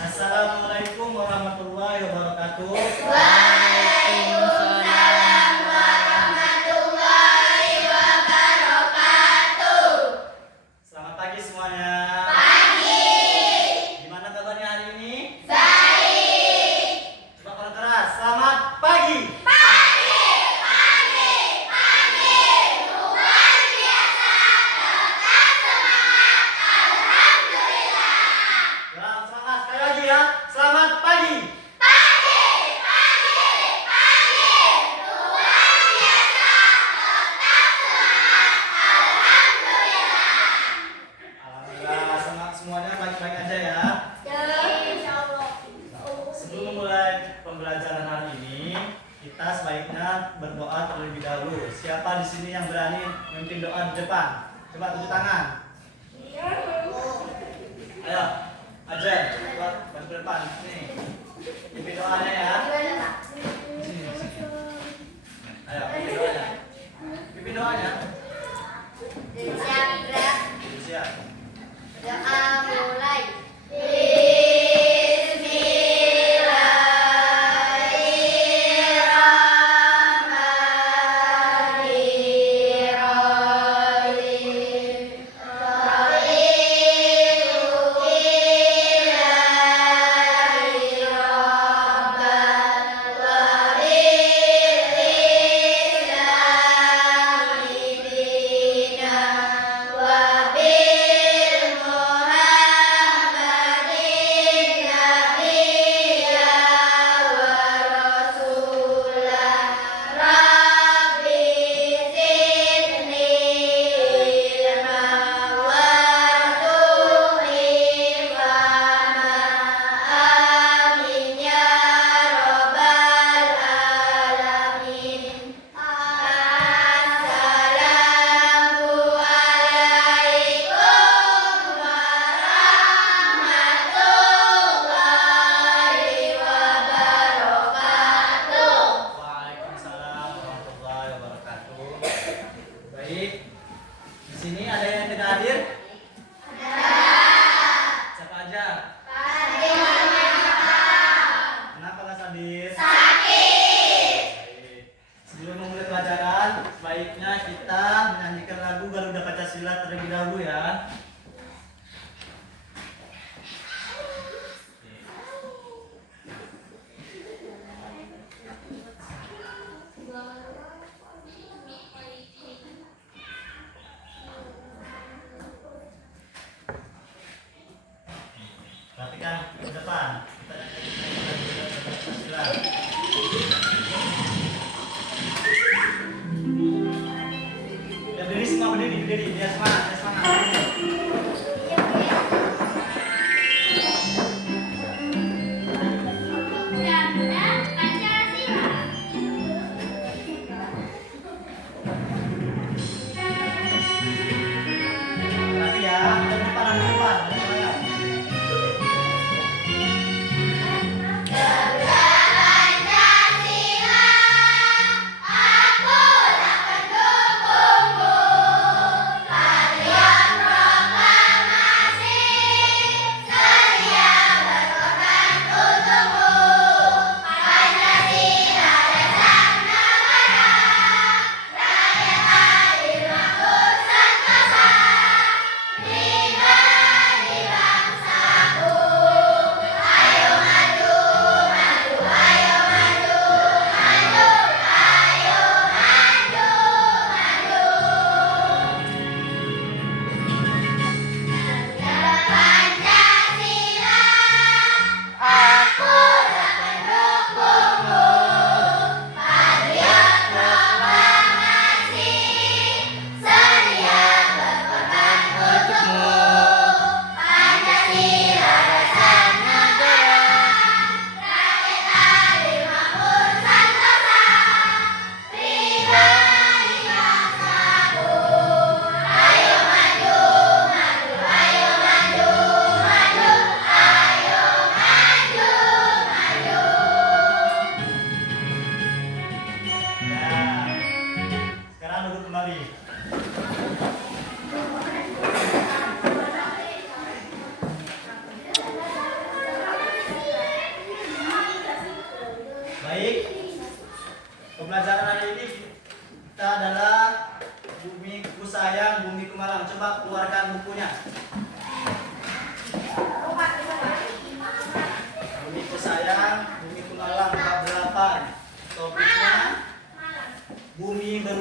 Assalamualaikum warahmatullahi wabarakatuh. Waalaikumsalam warahmatullahi wabarakatuh. Selamat pagi semuanya. Pagi. Gimana kabarnya hari ini? Baik. Coba kalau keras. Selamat pagi. Pagi, pagi, pagi. Luar biasa. Tetap semangat. Alhamdulillah. Dalam semangat sekali lagi ya. Selamat pagi. Pagi, pagi, pagi. Luar biasa. Tetap semangat. Alhamdulillah. Alhamdulillah semangat semuanya baik-baik aja ya. Insyaallah. Sebelum memulai pembelajaran hari ini, kita sebaiknya berdoa terlebih dahulu. Siapa di sini yang berani memimpin doa di depan? Coba tunjuk tangan. Ayo, aja, coba bantu depan. Nih, pimpin doanya ya. Sini, sini. Ayo, pimpin doanya. Pimpin doanya. Siap. Doa mulai. Waalaikumsalam warahmatullahi wabarakatuh. Baik. Di sini ada yang tidak hadir? Siapa aja? Kenapa nggak hadir? Baik. Sebelum memulai pelajaran, sebaiknya kita menyanyikan lagu Garuda Pancasila terlebih dahulu ya. Perhatikan ke depan. Kita nyanyikan Garuda Pancasila. Ya, berdiri semua, berdiri, biar semangat, biar semangat. Berarti ya, ada depan, ada depan. Ayo. Aku tak pendukungmu, kalian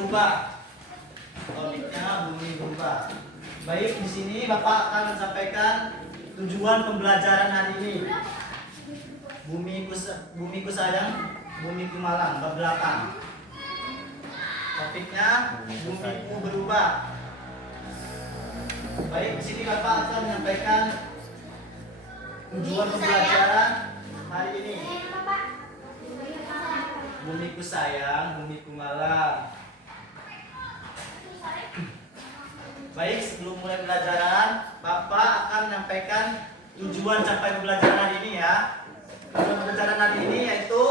berubah. Topiknya bumi berubah. Baik, di sini Bapak akan menyampaikan tujuan pembelajaran hari ini. Bumiku sayang, bumiku malang, bab 8. Topiknya bumiku berubah. Baik, di sini Bapak akan menyampaikan tujuan pembelajaran hari ini. Bumiku sayang, bumiku malang. Baik, sebelum mulai pembelajaran, Bapak akan menyampaikan tujuan sampai pembelajaran hari ini ya. Tujuan pembelajaran hari ini yaitu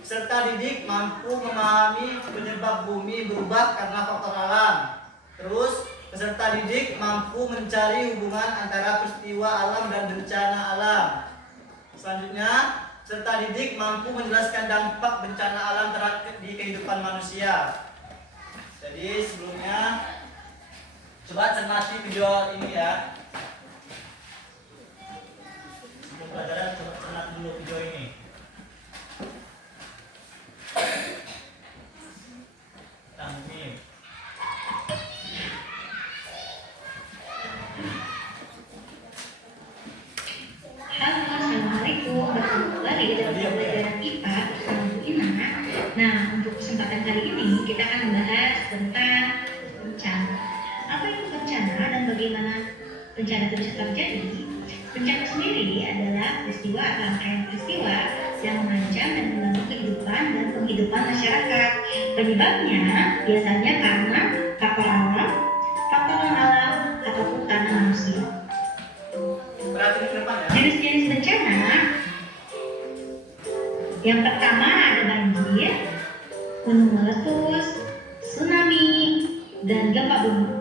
peserta didik mampu memahami penyebab bumi berubah karena faktor alam. Terus, peserta didik mampu mencari hubungan antara peristiwa alam dan bencana alam. Selanjutnya, peserta didik mampu menjelaskan dampak bencana alam terhadap di kehidupan manusia. Jadi sebelumnya coba cermati video ini ya. Sebelum pelajaran coba cermati dulu video ini. Tanggung. Halo, assalamualaikum. Bertemu lagi dalam pelajaran IPA bersama Bu Ina. Nah, untuk kesempatan kali ini kita akan membahas tentang bencana. Apa itu bencana dan bagaimana bencana itu bisa terjadi? Bencana sendiri adalah peristiwa atau rangkaian peristiwa yang mengancam dan mengganggu kehidupan dan penghidupan masyarakat. Penyebabnya biasanya karena faktor alam, faktor non-alam, ataupun karena manusia. Perhatikan ke depan ya. Jenis-jenis bencana yang pertama ada banjir, gunung meletus, tsunami, dan gempa bumi.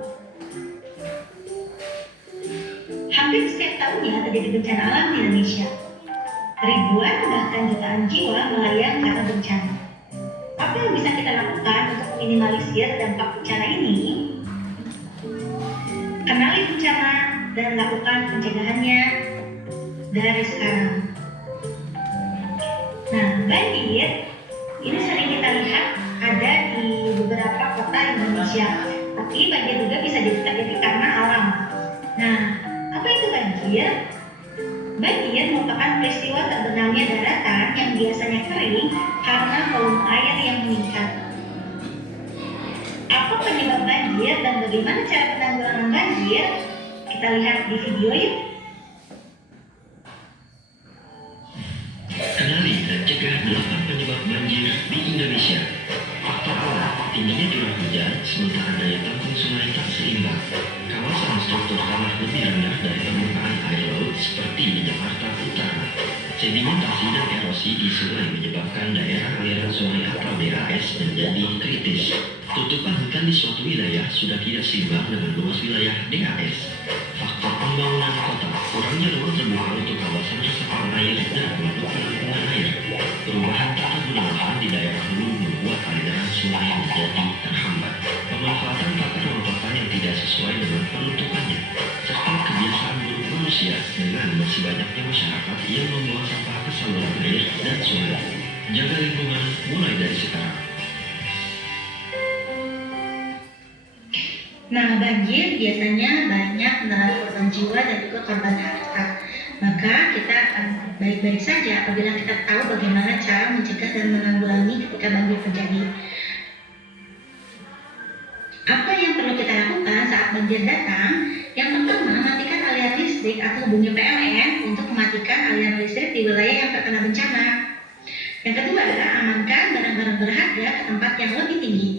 Hampir setiap tahunnya terjadi bencana alam di Indonesia. Ribuan bahkan jutaan jiwa melayang karena bencana. Apa yang bisa kita lakukan untuk meminimalisir dampak bencana ini? Kenali bencana dan lakukan pencegahannya dari sekarang. Nah, banjir ini sering kita lihat ada di beberapa kota Indonesia, tapi banjir juga bisa terjadi karena alam. Nah, apa itu banjir? Banjir merupakan peristiwa terbenamnya daratan yang biasanya kering karena volume air yang meningkat. Apa penyebab banjir dan bagaimana cara penanggulangan banjir? Kita lihat di video yuk. Kenali dan cegah 8 penyebab banjir di Indonesia. Faktor alam, tingginya curah hujan, sementara daya tampung sungai tak seimbang. Kawasan struktur tanah lebih rendah dari permukaan air laut seperti di Jakarta Utara. Sedimentasi dan erosi di sungai menyebabkan daerah aliran sungai atau DAS menjadi kritis. Tutupan hutan di suatu wilayah sudah tidak seimbang dengan luas wilayah DAS. Faktor pembangunan kota, kurangnya ruang terbuka untuk kawasan reservoir air dan waduk penampungan air. Perubahan tata guna lahan di daerah hulu membuat aliran sungai menjadi terhambat. Pemanfaatan tata ruang kota yang tidak sesuai dengan peruntukannya, serta kebiasaan buruk manusia dengan masih banyaknya masyarakat yang membuang sampah ke saluran air dan sungai. Jaga lingkungan mulai dari sekarang. Nah, banjir biasanya banyak menelan korban jiwa dan juga korban harta. Maka kita akan baik-baik saja apabila kita tahu bagaimana cara mencegah dan menanggulangi ketika banjir terjadi. Apa yang perlu kita lakukan saat banjir datang? Yang pertama, matikan aliran listrik atau hubungi PLN untuk mematikan aliran listrik di wilayah yang terkena bencana. Yang kedua, amankan barang-barang berharga ke tempat yang lebih tinggi.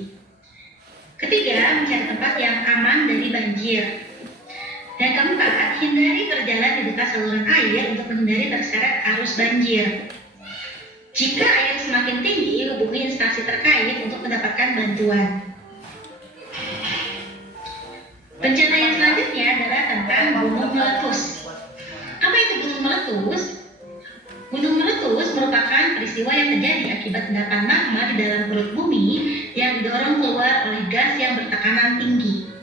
Ketiga, mencari tempat yang aman dari banjir. Dan keempat, hindari berjalan di dekat saluran air untuk menghindari terseret arus banjir. Jika air semakin tinggi, hubungi instansi terkait untuk mendapatkan bantuan. Bencana yang selanjutnya adalah tentang gunung meletus. Apa itu gunung meletus? Gunung meletus merupakan peristiwa yang terjadi akibat endapan magma di dalam perut bumi yang didorong keluar oleh gas yang bertekanan tinggi.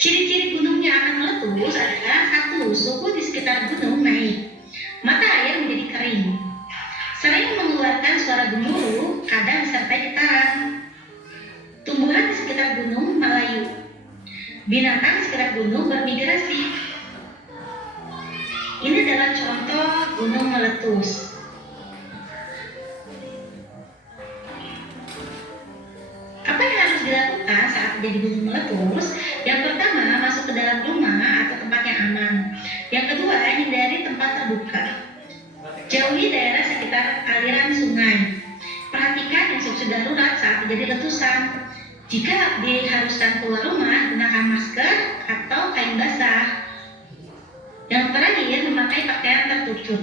Ciri-ciri gunung yang akan meletus adalah 1. Suhu di sekitar gunung naik. Mata air menjadi kering. Sering mengeluarkan mendengar suara gemuruh, kadang disertai getaran. Tumbuhan di sekitar gunung melayu. Binatang di sekitar gunung bermigrasi. Ini adalah contoh gunung meletus. Apa yang harus dilakukan saat terjadi gunung meletus? Yang pertama, masuk ke dalam rumah atau tempat yang aman. Yang kedua, hindari tempat terbuka. Jauhi daerah sekitar aliran sungai. Perhatikan instruksi darurat saat terjadi letusan. Jika diharuskan keluar rumah, gunakan masker atau kain basah. Yang terakhir, memakai pakaian tertutup.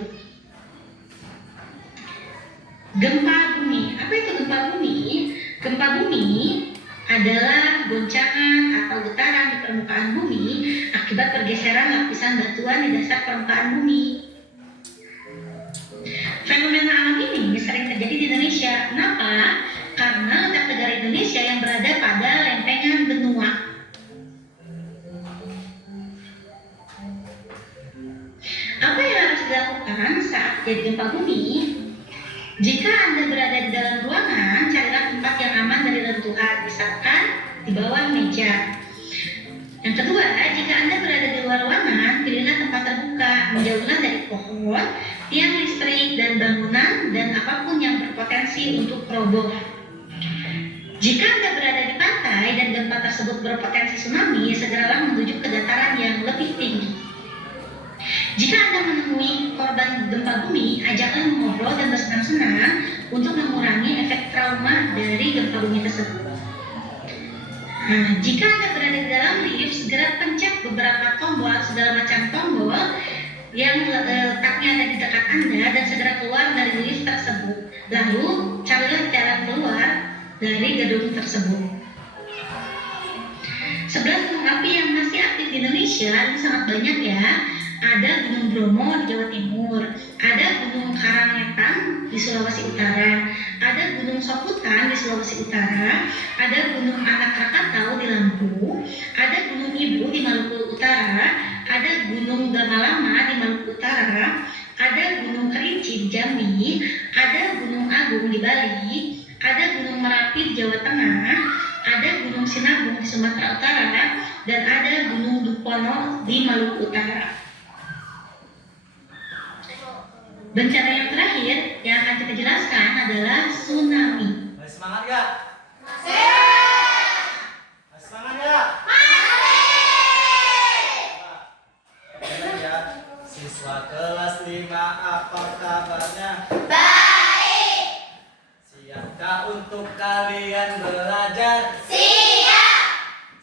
Gempa bumi. Apa itu gempa bumi? Gempa bumi adalah goncangan atau getaran di permukaan bumi akibat pergeseran lapisan batuan di dasar permukaan bumi. Fenomena alam ini sering terjadi di Indonesia. Kenapa? Karena letak negara Indonesia yang berada pada lempengan benua. Apa yang harus dilakukan saat terjadi gempa bumi? Jika Anda berada di dalam ruangan, carilah tempat yang aman dari lentuhan, misalkan di bawah meja. Yang kedua, jika Anda berada di luar ruangan, pilihlah tempat terbuka, menjauhlah dari pohon, tiang listrik, dan bangunan, dan apapun yang berpotensi untuk roboh. Jika Anda berada di pantai dan gempa tersebut berpotensi tsunami, segeralah menuju ke dataran yang lebih tinggi. Jika Anda menemui korban gempa bumi, ajaklah mengobrol dan bersenang-senang untuk mengurangi efek trauma dari gempa bumi tersebut. Jika Anda berada di dalam lift, segera pencet beberapa tombol, segala macam tombol yang letaknya ada di dekat Anda dan segera keluar dari lift tersebut. Lalu, carilah jalan keluar dari gedung tersebut. 11 gunung api yang masih aktif di Indonesia ini sangat banyak ya. Ada Gunung Bromo di Jawa Timur, ada Gunung Karangetang di Sulawesi Utara, ada Gunung Soputan di Sulawesi Utara, ada Gunung Anak Krakatau di Lampung, ada Gunung Ibu di Maluku Utara, ada Gunung Gamalama di Maluku Utara, ada Gunung Kerinci di Jambi, ada Gunung Agung di Bali, ada Gunung Merapi di Jawa Tengah, ada Gunung Sinabung di Sumatera Utara, dan ada Gunung Dukono di Maluku Utara. Bencana yang terakhir yang akan kita jelaskan adalah tsunami. Masih semangat gak? Masih. Masih semangat gak? Masih. Ya. Siswa kelas 5, apa kabarnya? Baik. Siapkah untuk kalian belajar? Siap.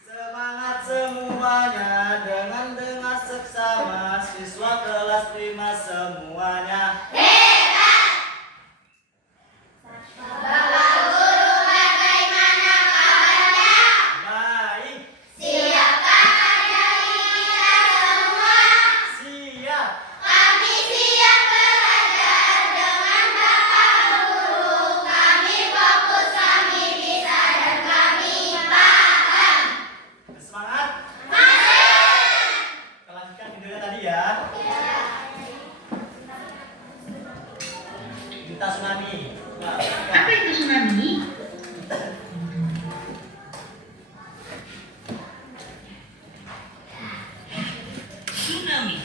Semangat semuanya dengan seksama, siswa kelas 5 semuanya. Bapak Guru, bagaimana kabarnya? Baik. Siapkah hari kita semua? Siap. Kami siap belajar dengan Bapak Guru. Kami fokus, kami bisa, dan kami paham. Semangat. Masih. Kita lanjutkan videonya tadi ya. Kita tsunami. Nah, Apa itu tsunami? Tsunami.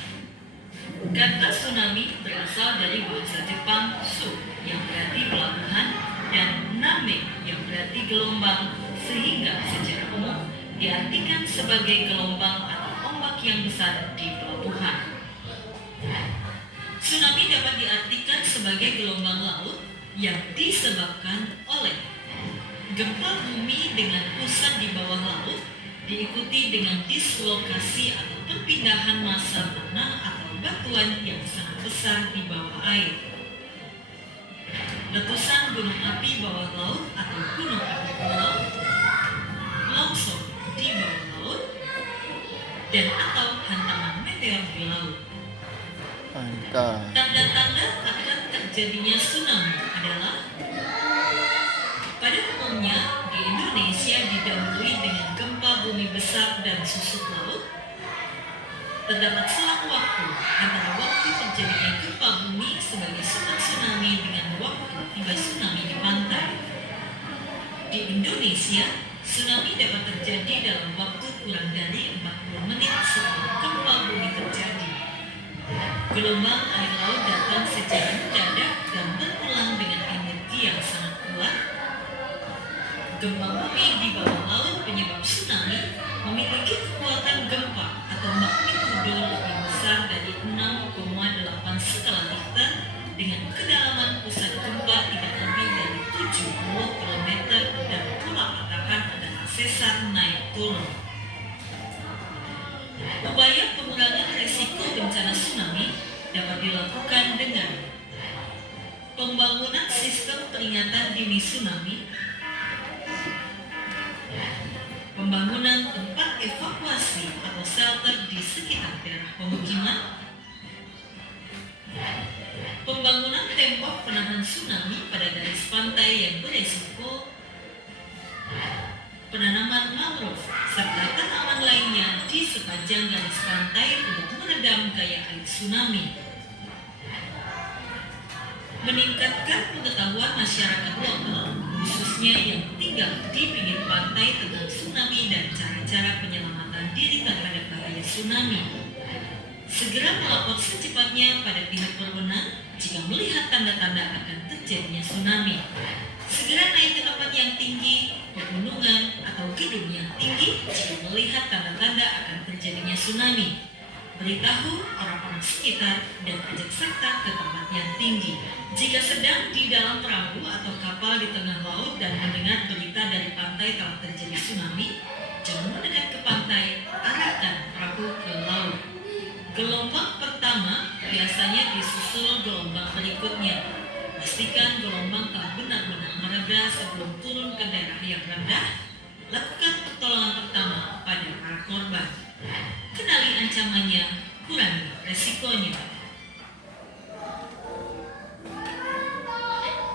Kata tsunami berasal dari bahasa Jepang su yang berarti pelabuhan dan name yang berarti gelombang, sehingga secara umum diartikan sebagai gelombang atau ombak yang besar di pelabuhan. Tsunami dapat diartikan sebagai gelombang laut yang disebabkan oleh gempa bumi dengan pusat di bawah laut, diikuti dengan dislokasi atau perpindahan massa tanah atau batuan yang sangat besar di bawah air. Letusan gunung api bawah laut atau gunung api pulau, longsor di bawah laut, dan atau hantaman meteor di laut. Tanda-tanda akan terjadinya tsunami adalah pada umumnya di Indonesia didahului dengan gempa bumi besar dan susut laut. Terdapat selang waktu antara waktu terjadinya gempa bumi sebagai sumber tsunami dengan waktu tiba tsunami. Di Indonesia, tsunami dapat terjadi dalam waktu kurang dari 40 menit sebelum gempa bumi terjadi. Gelombang air laut datang secara mendadak dan berulang dengan energi yang sangat kuat. Gempa bumi di bawah laut penyebab tsunami memiliki kekuatan gempa atau magnitudo lebih besar dari 6,8 skala Richter dengan kedalaman pusat gempa tidak lebih dari 70 km dan pola patahan adalah sesar naik turun. Upaya pengurangan risiko bencana tsunami dapat dilakukan dengan pembangunan sistem peringatan dini tsunami, pembangunan tempat evakuasi atau shelter di sekitar daerah pemukiman, pembangunan tembok penahan tsunami pada garis pantai yang beresiko, penanaman mangrove, serta tanaman lainnya di sepanjang garis pantai untuk meredam gaya air tsunami. Meningkatkan pengetahuan masyarakat lokal, khususnya yang tinggal di pinggir pantai tentang tsunami dan cara-cara penyelamatan diri terhadap bahaya tsunami. Segera melapor secepatnya pada pihak berwenang jika melihat tanda-tanda akan terjadinya tsunami. Segera naik ke tempat yang tinggi, pegunungan, atau gedung yang tinggi jika melihat tanda-tanda akan terjadinya tsunami. Beritahu orang-orang sekitar dan ajak serta ke tempat yang tinggi. Jika sedang di dalam perahu atau kapal di tengah laut dan mendengar berita dari pantai telah terjadi tsunami, jangan mendekat ke pantai, arahkan perahu ke laut. Gelombang pertama biasanya disusul gelombang berikutnya. Pastikan gelombang telah benar-benar mereda sebelum turun ke daerah yang rendah. Lakukan pertolongan pertama pada para korban. Kenali ancamannya, kurangi resikonya.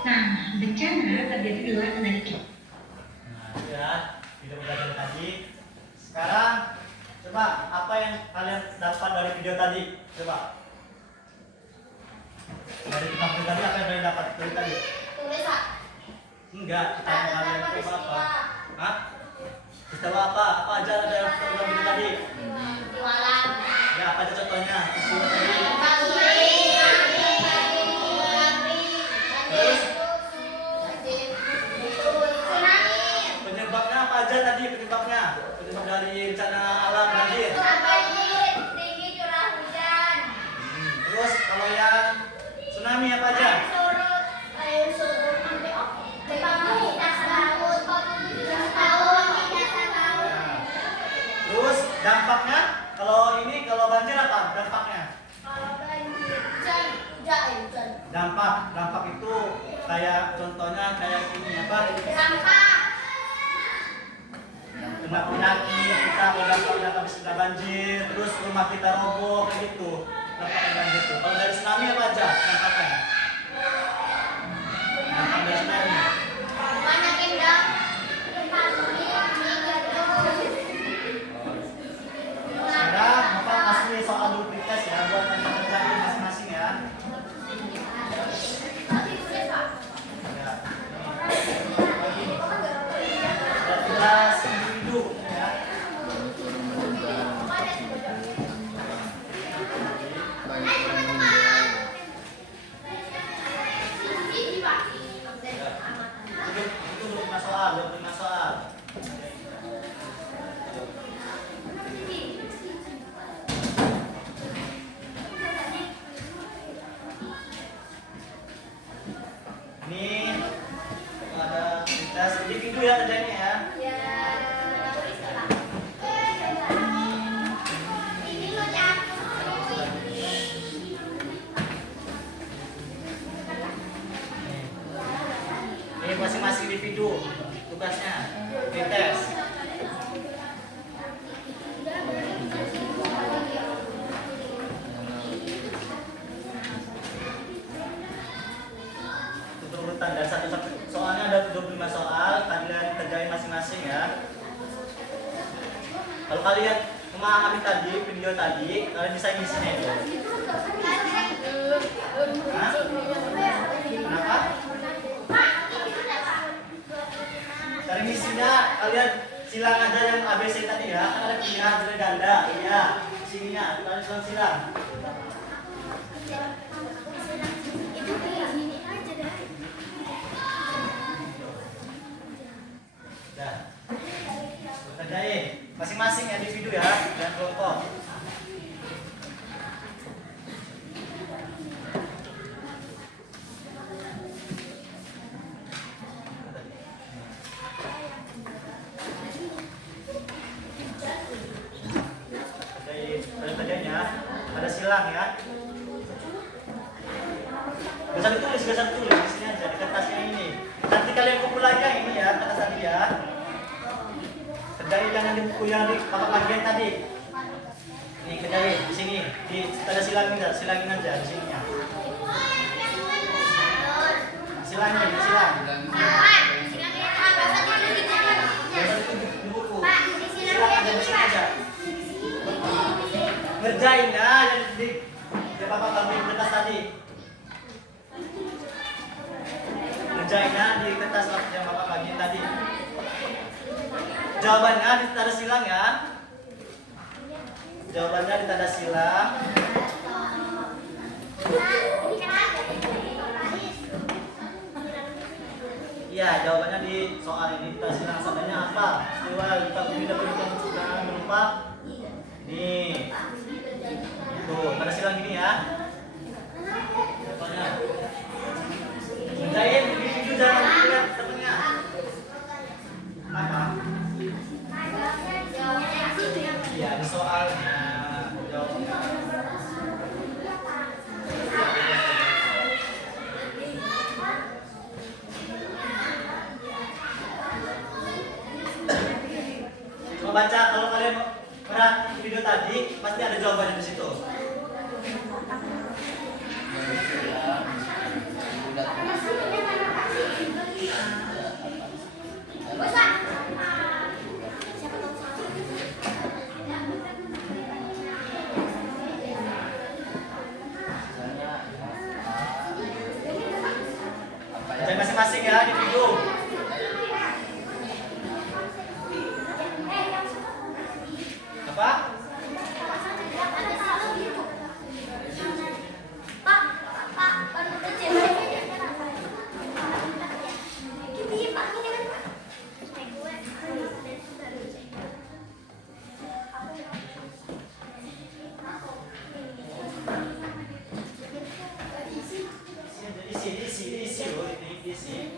Nah, bencana terjadi di luar kendali kita. Nah, ya, video pembelajaran tadi. Sekarang, coba apa yang kalian dapat dari video tadi? Coba. Dari video tadi apa yang kalian dapat dari tadi? Tulisan. Enggak, kita kalian coba apa? Hah? Kita apa? Apa aja ada yang kita video tadi? Jualan. Ya, apa aja contohnya? Isinya tadi. Terus? Penyebabnya apa aja tadi penyebabnya? Penyebab dari bencana alam banjir. Tinggi curah hujan. Terus kalau yang tsunami apa aja? Air surut sampai bangun dasar laut. Tahun dasar laut. Terus dampaknya? Kalau banjir apa dampaknya? Kalau banjir hujan. Dampak itu kayak contohnya kayak ini apa? Sampah. Kena penyakit, kita berdampak habis kena banjir, terus rumah kita roboh kayak gitu. Dampak banjir itu. Kalau dari tsunami apa aja dampaknya? Dampak dari tsunami. Banyak indah. Gempa bumi Sekarang Bapak kasih soal dulu pretest ya buat kalian kerjain masing-masing ya. Ya. Ada 13 individu ya. Itu 25 soal, 25 soal. Ini ada kita individu ya kerjanya ya. Ini masing-masing individu tugasnya dites. Untuk urutan dari satu soalnya ada 25 soal, kalian kerjain masing-masing ya. Kalau kalian memahami tadi video tadi, kalian bisa ngisinya itu. Hah? Kenapa? Cari sininya kalian silang aja yang ABC tadi ya. Kan ada pilihan dari ganda. Iya. Sininya kalian silang. Itu di sini aja deh. Udah. Kerjain masing-masing individu ya dan kelompok. Kerjanya ada silang ya. Gak usah ditulis di sini aja di kertasnya ini. Nanti kalian kumpul lagi yang ini ya kertas tadi ya. Kerjain jangan di buku yang di papan bagian tadi. Ini kerjain di sini di ada silangin aja di sininya. Silangin di silang. Di buku. Silang aja di sini aja. Ngerjain ya yang di papan bagian kertas tadi. Ngerjain ya di kertas yang bapak bagian tadi. Jawabannya di tanda silang ya. Jawabannya di tanda silang. Iya, jawabannya di soal ini di tanda silang. Samanya apa? Istiwa kita tidak berhubungan berupa ini. Tuh, tanda silang gini ya. Jawabannya. Ngerjain video jangan lihat temennya. Apa? Iya, di soalnya jawabnya. Coba baca kalau kalian perhatikan video tadi pasti ada jawabannya di situ. Baca masing-masing ya di video. Apa? Diisi.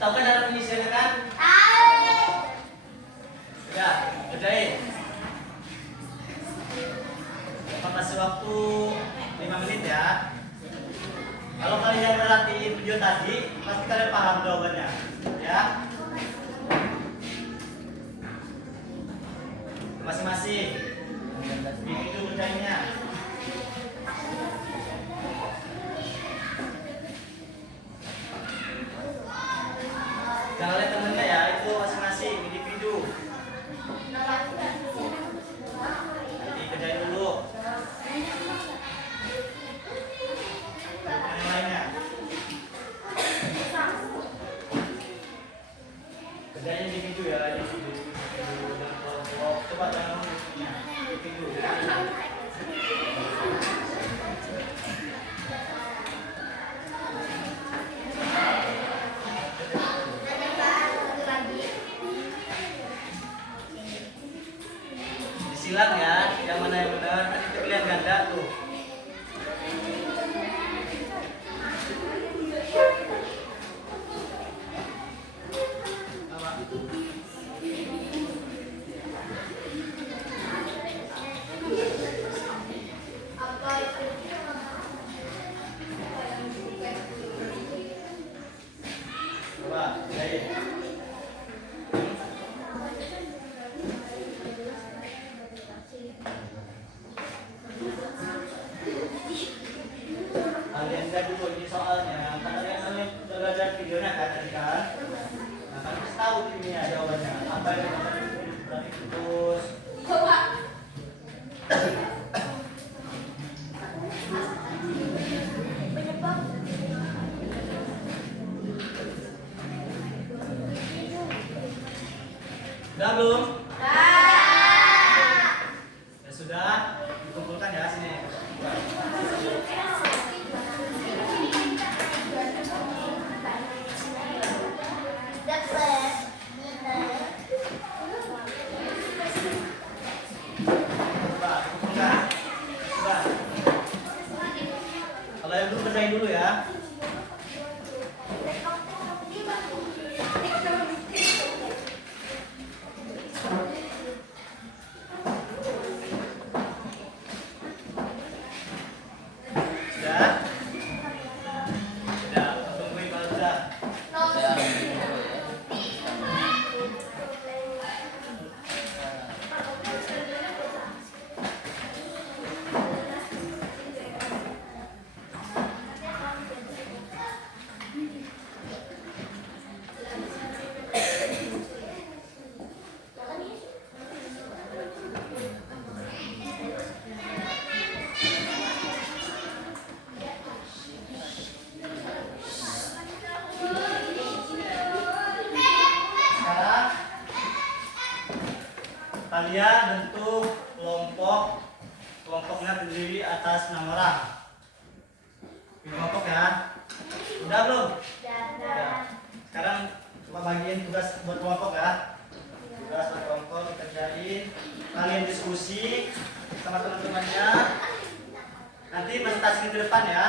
Tahu kan dalam inisialnya kan? Ya, kerjain. Bapak kasih waktu 5 menit ya. Kalau kalian merhatiin video tadi, pasti kalian paham jawabannya. Ya. Masing-masing. Itu kerjainnya. Jangan lihat temennya ya, itu masing-masing individu. Jadi kerjain dulu. Yang lainnya. Kerjain individu ya, individu. Coba jangan individu. Silang ya, yang mana yang benar, nanti pilihan ganda tuh. Coba, lihat. sudah dikumpulkan ya sini. Coba dikumpulkan. Coba. Kalau yang dulu kerjain dulu ya. Sudah? Sudah, tungguin kalau sudah. Sekarang kalian bentuk kelompok. Kelompoknya terdiri atas 6 orang. Bikin kelompok ya. Udah belum? Udah. Sekarang coba bagiin tugas buat kelompok ya. Tugas buat kelompok dikerjain. Kalian diskusi sama teman-temannya. Nanti presentasi ke depan ya.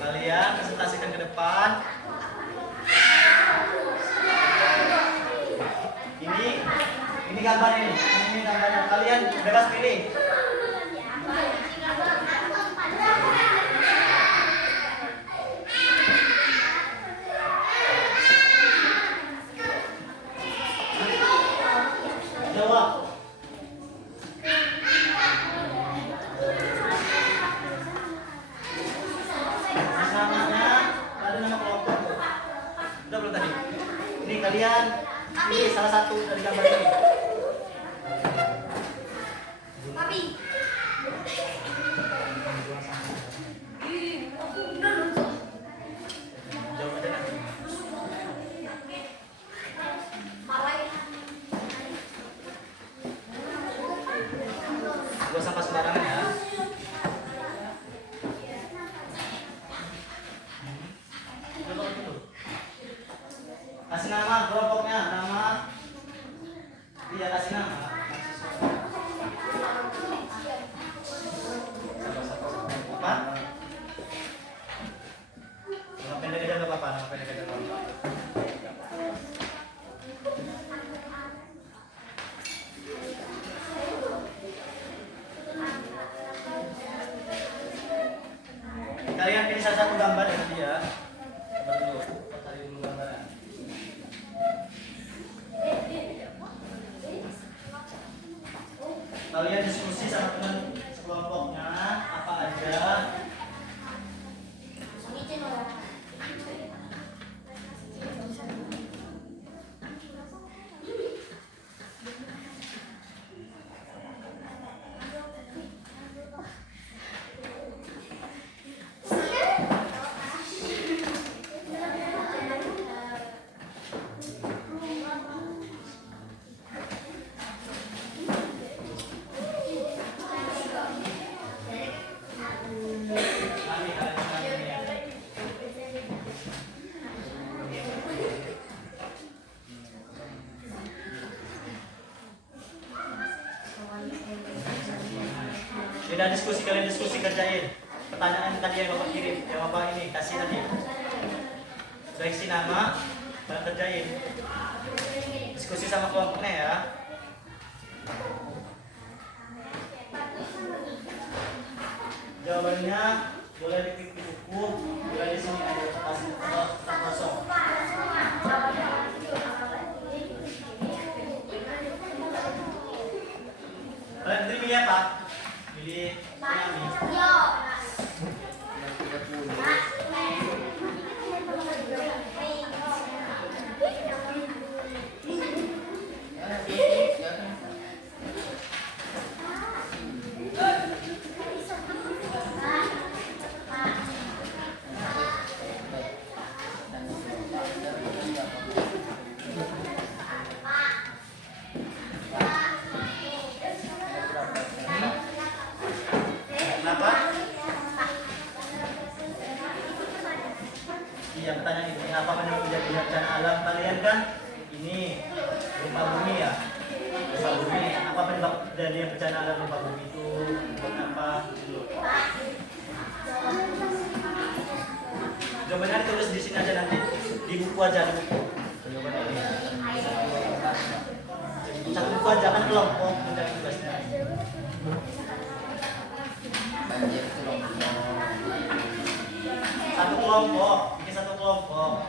Kalian presentasikan ke depan. Ini gambar ini. Ini gambarnya. Kalian bebas pilih. Jawab. Namanya, ada nama kelompok. Udah belum tadi? Ini kalian pilih salah satu dari gambar ini. Jawab aja nanti. Buang sampah sembarangan ya. Coba dulu. Kasih nama kelompoknya, nama. Iya, kasih nama. Apa? Nama pendek aja nggak apa-apa, nama pendek aja nggak apa-apa. Kalian pilih salah satu gambar ya tadi ya. Coba dulu, cari dulu gambarnya. Kalian diskusi sama teman sekelompoknya apa aja. Mari kalian ya. Tidak diskusi, kalian diskusi kerjain. Pertanyaan tadi yang bapak kirim, yang bapak ini kasih tadi. Seleksi nama, kalian kerjain. Diskusi sama kelompoknya ya. Jawabannya boleh di buku, boleh di sini ada kertas kosong. Kalian pilih ya Pak? Pilih tsunami. Ini apa penyebab terjadinya bencana alam kalian kan? Ini gempa bumi ya. Gempa bumi. Apa penyebab terjadinya bencana alam gempa bumi itu? Apa? Dulu. Jawabannya ditulis di sini aja nanti di buku aja di buku. Jawabannya ini. Satu buku aja kan kelompok mencari tugasnya. Satu kelompok, bikin satu kelompok.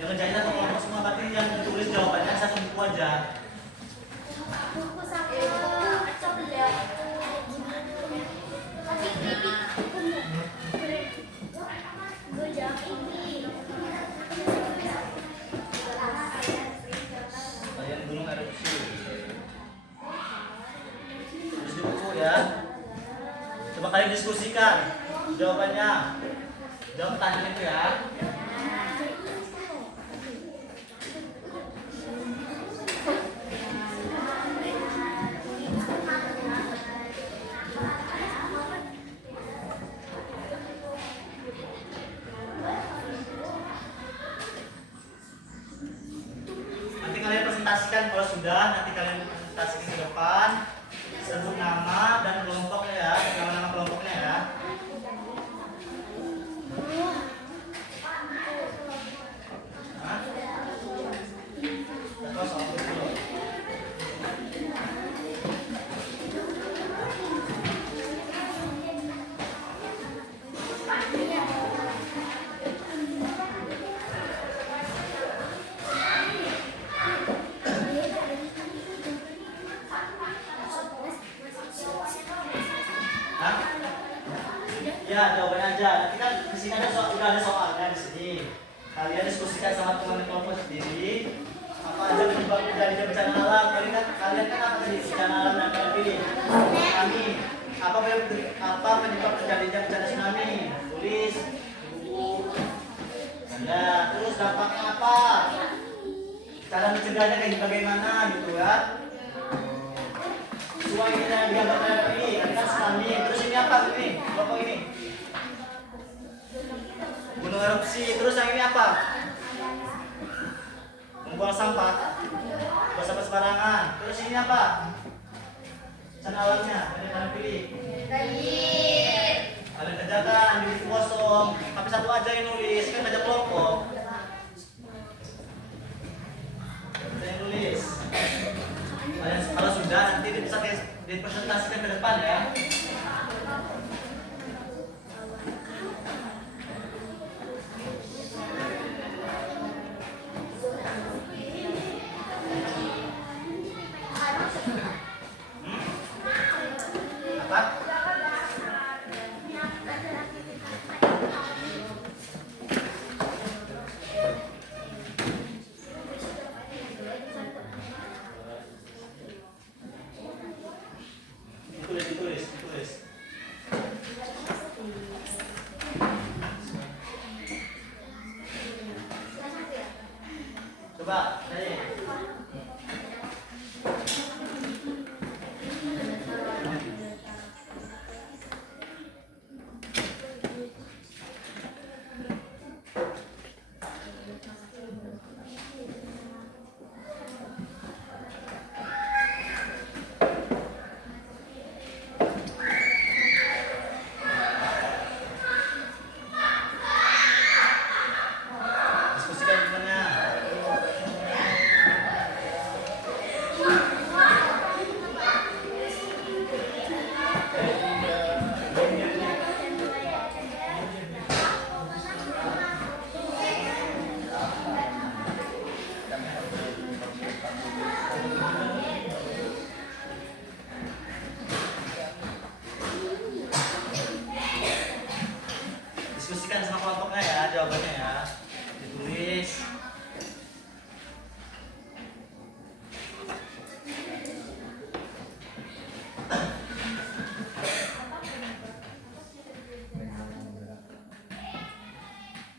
Yang ngerjain satu kelompok semua, tapi yang ditulis jawabannya satu buku aja. Buku sama coklat. Tapi ini gue jawab ini. Kalian gunung erupsi. Terus di buku ya. Coba kalian diskusikan jawabannya. Jawab pertanyaan itu ya. Nanti kalian presentasikan kalau sudah, nanti kalian presentasikan ke depan. Sebut nama dan kelompoknya ya, nama-nama kelompoknya ya. Hah? Atau soal dulu. Hah? Ya, jawabannya aja. Nanti kan di sini ada soal, udah ada soalnya di sini. Kalian diskusikan sama teman kelompok sendiri. Apa aja penyebab terjadinya bencana alam? Kalian kan apa tadi bencana alam yang kalian pilih? Tsunami. Apa penyebab terjadinya bencana tsunami? Tulis di buku. Ya, terus dampaknya apa? Cara mencegahnya kayak bagaimana gitu ya? Sesuai ini yang digambarkan tadi, tadi kan tsunami. Terus ini apa ini? Kelompok ini? Gunung erupsi. Terus yang ini apa? Membuang sampah. Buang sampah sembarangan. Terus ini apa? Bencana alamnya. Kalian pilih. Kalian kerjakan di buku kosong. Tapi satu aja yang nulis. Kan kerja kelompok. Saya nulis. Kalian kalau sudah nanti bisa dipresentasikan ke depan ya. Apa? Ditulis. Coba, tadi. Diskusikan gimana? Diskusikan sama kelompoknya ya, jawabannya ya. Ditulis.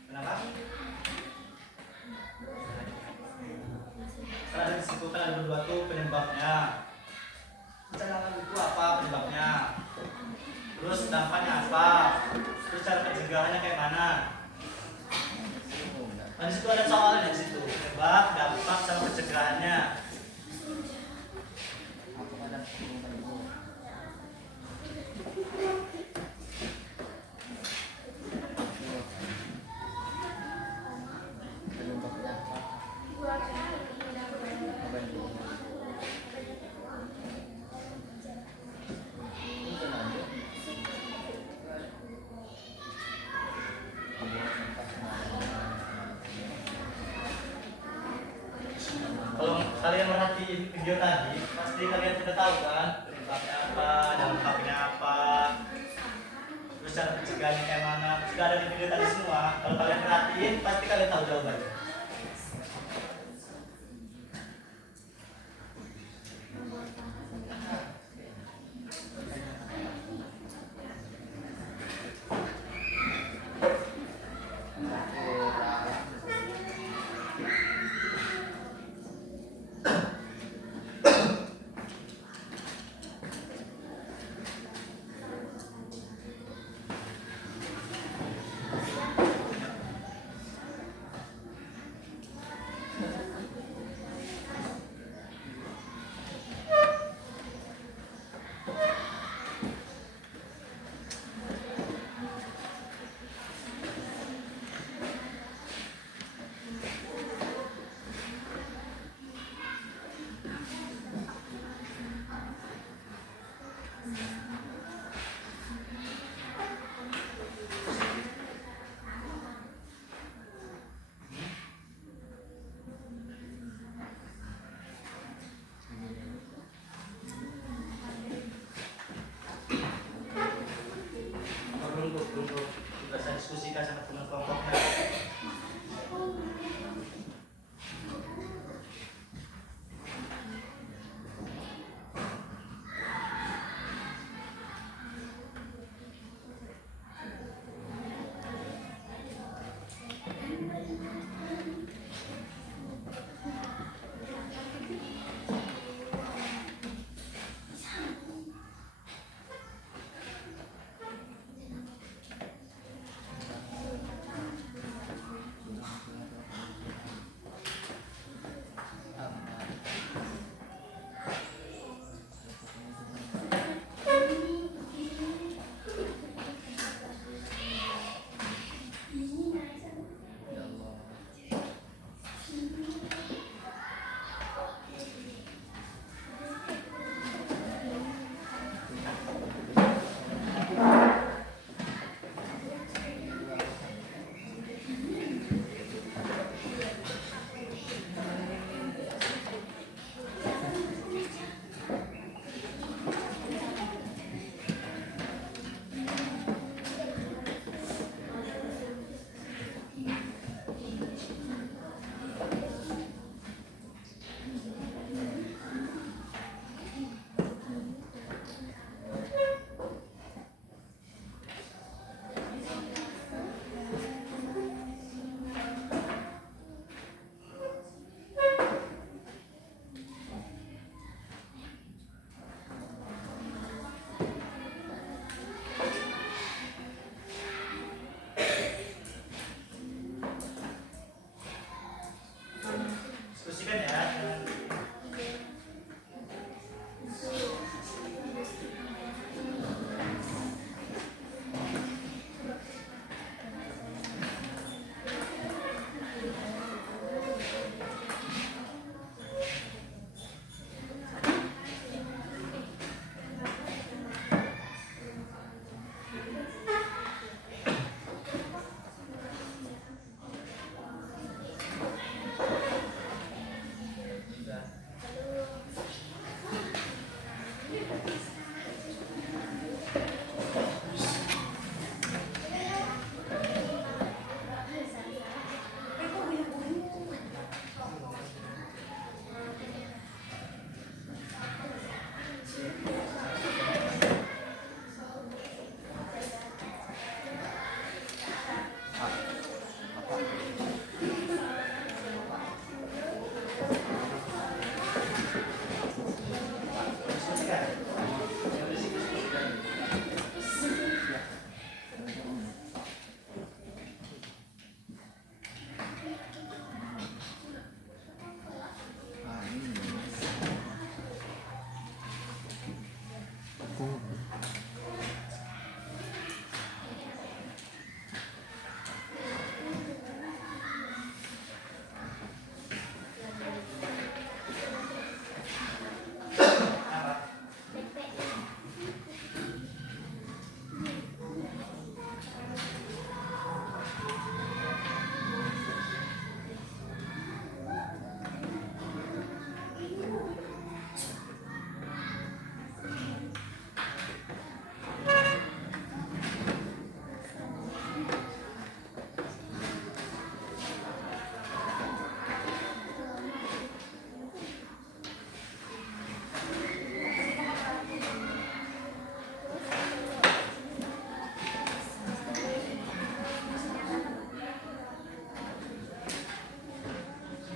Kenapa? Karena ada di situ kan ada berdua tuh penyebabnya. Bencana alam itu apa penyebabnya? Terus dampaknya apa? Terus cara pencegahannya kayak mana? Nah, di situ ada soalnya di situ. Penyebab, dampak sama pencegahannya. Kalau kalian merhatiin video tadi, pasti kalian sudah tahu kan penyebabnya apa, dampaknya apa, terus cara pencegahannya kayak mana. Sudah ada di video tadi semua. Kalau kalian perhatiin, pasti kalian tahu jawabannya.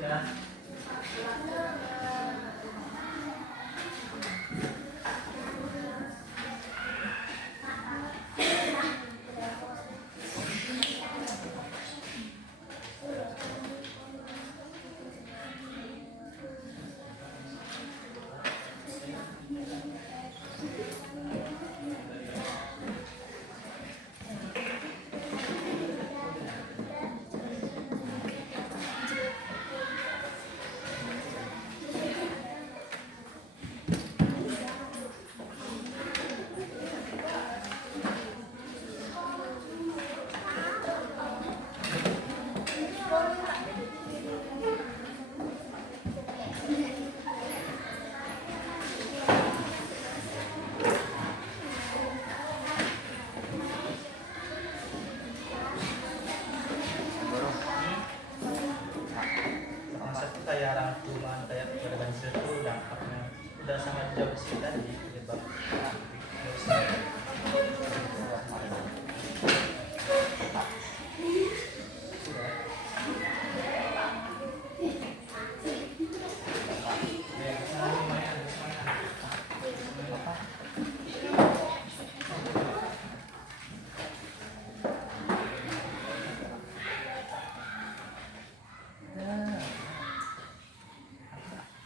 ya. Konsep kayak rangkuman kayak pada banjir itu dampaknya udah sangat jauh sih tadi penyebab.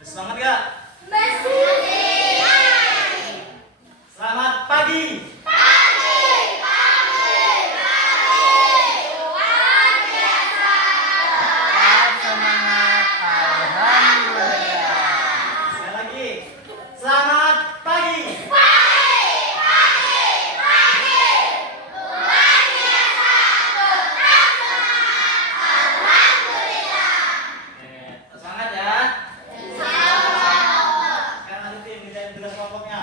Semangat gak? Selamat pagi. Semangat, alhamdulillah. Sekali lagi. Selamat pagi. Semangat ya. Sekarang nanti tim ngerjain tugas kelompoknya.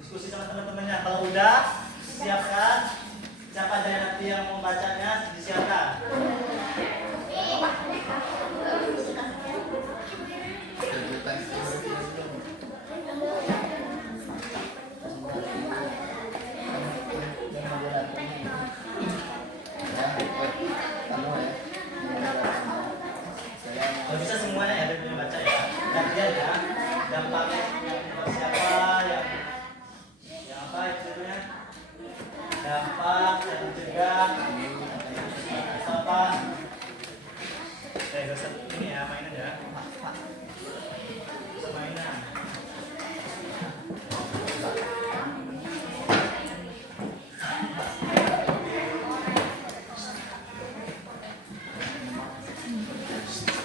Diskusi sama teman-temannya. Kalau udah, siapkan. Siapa aja nanti yang mau bacanya, disiapkan. Kalau bisa semuanya ya, dia baca ya. Gantian ya. Dampaknya buat siapa yang apa itu ya? Dampak yang mencegah apa? Gak usah ini ya, mainan ya. Usah mainan.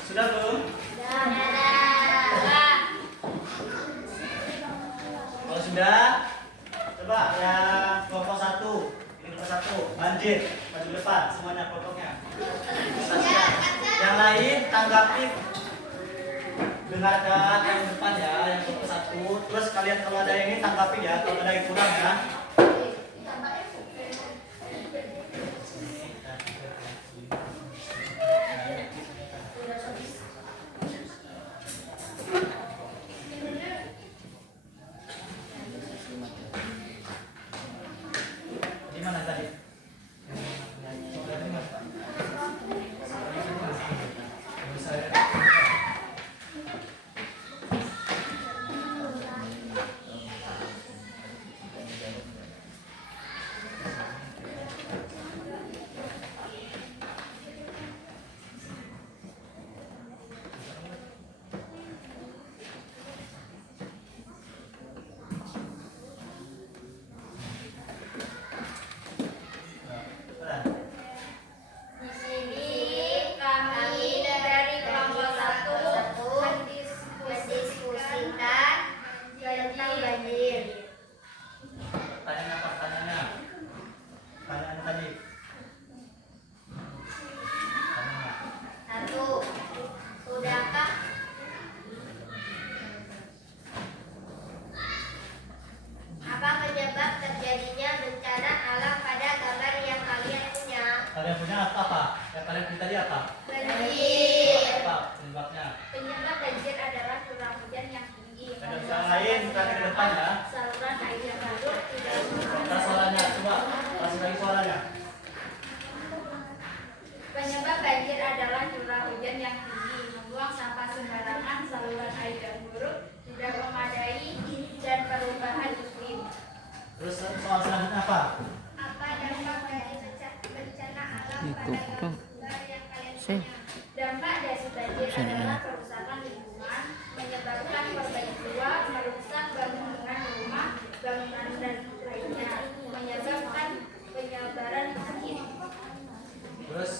Sudah belum? Kalau sudah, coba yang kelompok 1. Ini kelompok 1, banjir, maju ke depan semuanya kelompoknya. Siap. Yang lain tanggapi, dengarkan yang depan ya, yang kelompok 1. Terus kalian kalau ada yang ini tanggapi ya, kalau ada yang kurang ya. Di mana tadi? Terus soal selanjutnya apa? Apa dampak dari bencana alam pada lingkungan yang kalian Sih. punya? Dampak dari banjir adalah kerusakan lingkungan, menyebabkan korban jiwa, merusak bangunan rumah, bangunan dan lainnya, menyebabkan penyebaran penyakit. Terus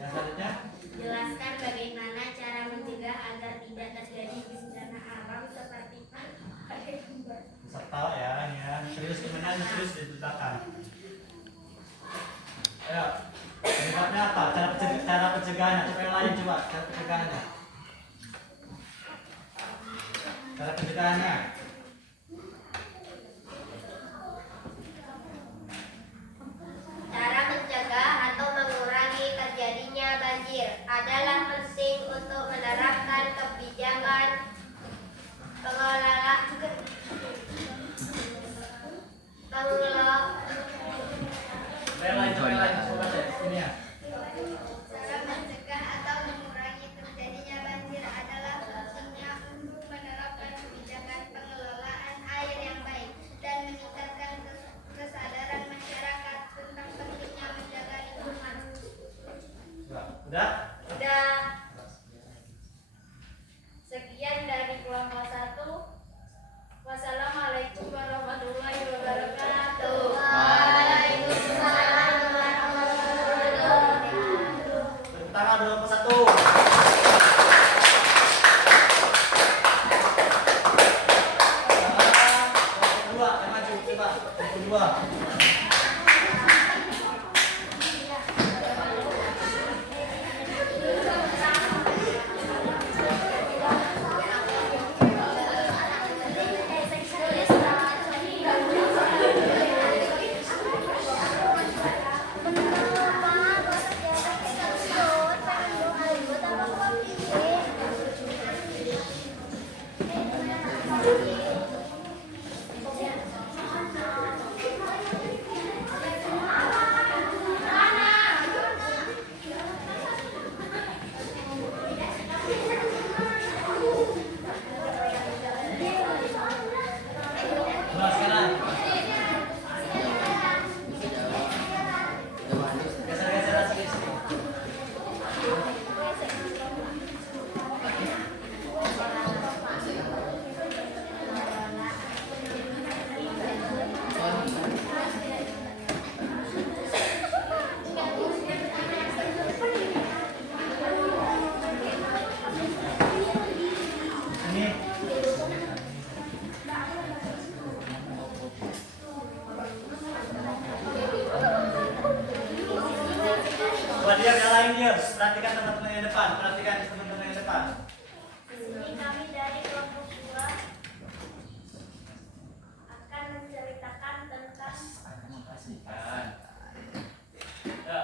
yang selanjutnya? Jelaskan bagaimana cara mencegah agar tidak terjadi bencana alam seperti Bisa tahu ya, ini ya. Serius gimana? Serius di belakang. Ayo, penyebabnya apa? Cara pencegahannya. Coba yang lain coba. Cara pencegahannya. Cara pencegahannya. Cara mencegah atau mengurangi terjadinya banjir adalah penting untuk menerapkan kebijakan pengelolaan Coba yang lain, coba yang lain. Coba deh, ini ya. cara mencegah atau mengurangi terjadinya banjir adalah pentingnya untuk menerapkan kebijakan pengelolaan air yang baik dan meningkatkan kesadaran masyarakat tentang pentingnya menjaga lingkungan. Coba. Udah? Udah. Sekian dari kelompok 1. Wassalamualaikum warahmatullahi wabarakatuh. Waalaikumsalam warahmatullahi wabarakatuh. Tepuk tangan dulu ke satu. Kelompok dua, yang maju coba. Kelompok dua. Coba sekarang. Geser-geser sedikit. Ini. Coba diam, yang lain diam. Perhatikan teman-teman yang depan. Perhatikan teman-teman yang depan. Ini kami dari kelompok 2 akan menceritakan tentang Ya.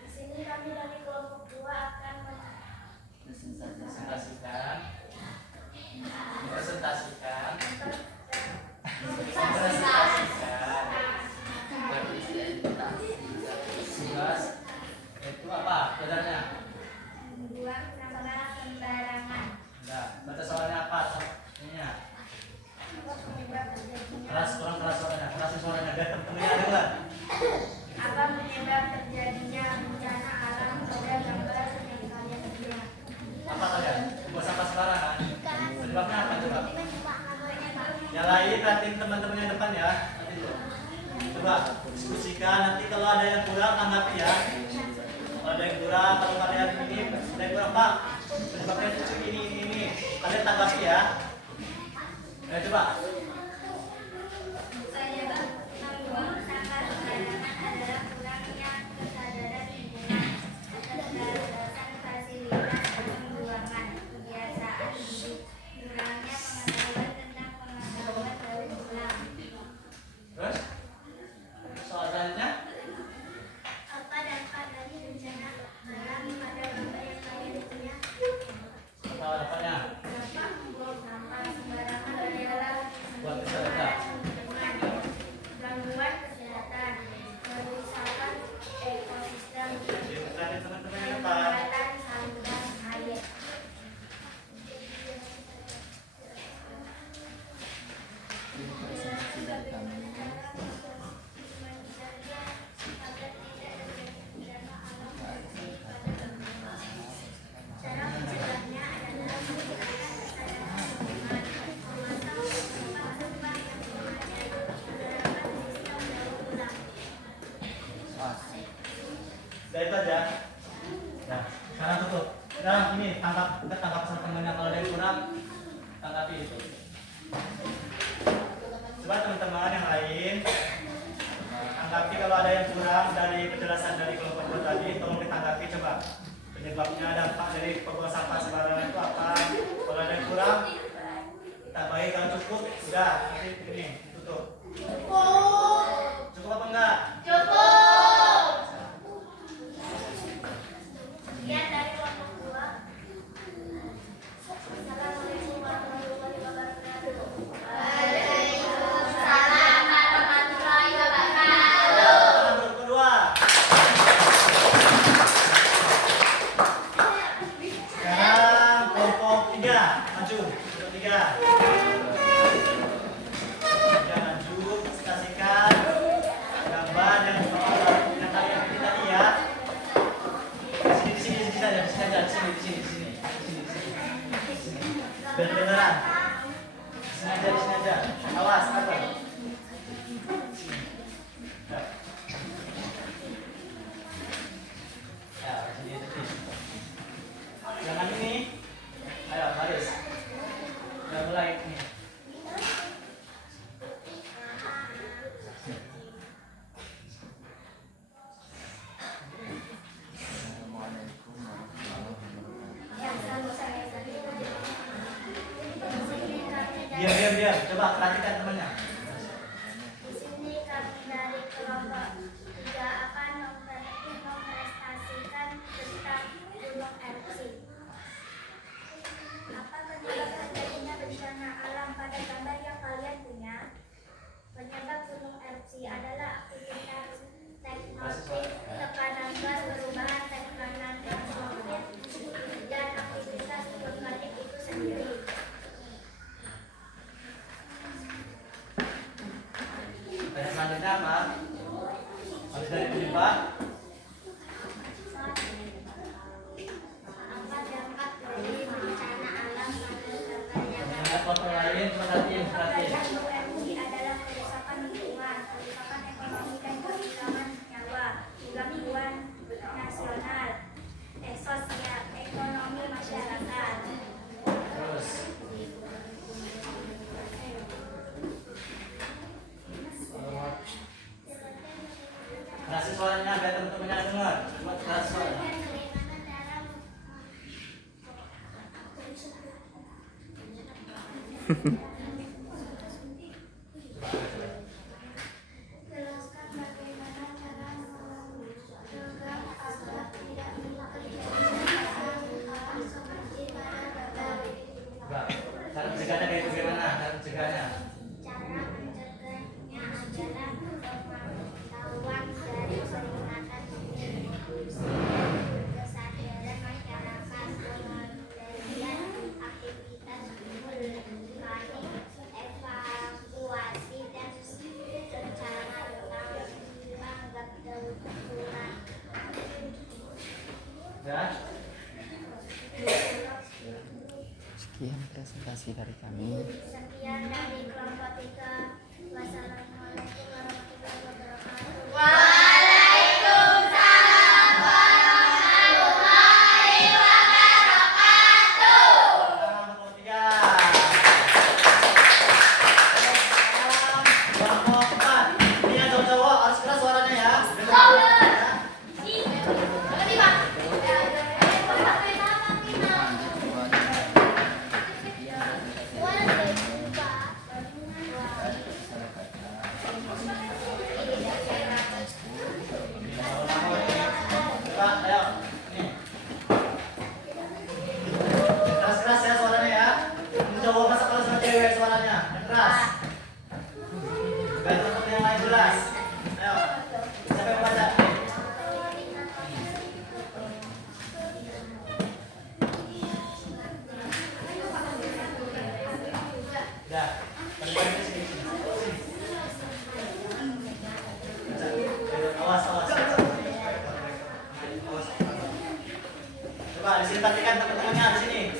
di sini kami dari kelompok 2 akan Presentasikan. Presentasikan. Tugas itu apa? Pelajarannya? membuang sampah sembarangan. Nah, baca soalnya apa? Ininya. Apa penyebab terjadinya Keras, kurang keras suaranya. Kerasin suaranya biar teman-temannya dengar. apa penyebab terjadinya bencana alam pada gambar yang kalian lihat? Apa kalian? Buat sampah sembarangan. Penyebabnya apa coba? Yang lain perhatiin teman-teman yang depan ya. Nanti tuh. Coba diskusikan. Nanti kalau ada yang kurang tanggapi ya. Kalau ada yang kurang, kalau kalian ini ada yang kurang Pak. Penyebabnya itu ini. Kalian tanggapi ya. Ayo coba. Penyebab membuang sampah sembarangan adalah kurangnya kesadaran lingkungan, keterbatasan fasilitas pembuangan, kebiasaan hidup, kurangnya pengetahuan tentang pengetahuan daur ulang. Terus? Soal selanjutnya? Apa dampak dari bencana alam pada gambar yang kalian punya? Nah, ini kita tangkap sama temennya, kalau ada yang kurang tanggapi itu. Coba teman-teman yang lain tanggapi kalau ada yang kurang dari penjelasan dari kelompok 2 tadi, tolong ditanggapi coba. Penyebabnya dampak dari pembuang sampah sembarangan itu apa? Kalau ada yang kurang, tak baik. Kalau cukup, sudah. Nanti ini tutup. Cukup apa enggak? Lihat dari kelompok 2. Assalamualaikum warahmatullahi wabarakatuh. Waalaikumsalam warahmatullahi wabarakatuh. Kelompok kedua. Sekarang kelompok 3 maju. Kelompok 3. Maju, kasihkan gambar yang kalian pilih tadi ya. Di sini saja, di sini. Beneran. Di sini aja. Awas, apa? Ya, sini detik. Jangan ini. Ayo, baris. Udah mulai ini. Diam. Coba perhatikan temannya. Di sini kami dari kelompok 3 akan mempresentasikan tentang gunung erupsi. Apa penyebab terjadinya bencana alam pada gambar yang kalian punya? Penyebab gunung erupsi adalah aktivitas tektonik, tekanan gas, perubahan tekanan atmosfer, dan aktivitas vulkanik itu sendiri. Pertanyaan selanjutnya apa? Habis dari penyebab. Apa dampak dari bencana alam pada gambar yang Ada foto lain, perhatiin. Gunung erupsi adalah kerusakan lingkungan, kerusakan ekonomi dan kehilangan nyawa, gangguan nasional, sosial, ekonomi masyarakat. Terus. Kasih suaranya biar teman-temannya dengar. Buat keras suara. Jelaskan bagaimana cara mencegah agar tidak terjadi hal seperti pada gambar. Coba. Cara mencegahnya kayak bagaimana? Cara mencegahnya. Cara mencegahnya adalah pemantauan dari peringatan dini, kesadaran masyarakat, pengendalian aktivitas vulkanik, evakuasi dan rencana tanggap darurat. Ya. Sekian presentasi dari kami. Sekian dari kelompok 3. Wassalamualaikum warahmatullahi wabarakatuh. Kelompok 3. Kelompok 4. Ini yang cowok-cowok harus keras suaranya ya. Coba, ayo. Nih. Keras-keras ya suaranya ya. Ini cowok masa kalau sama cewek suaranya. Yang keras. Biar teman-teman yang lain jelas. Ayo. Siapa yang baca? Ya. Balik-balik ke sini. Awas. Coba di sini perhatikan teman-temannya di sini.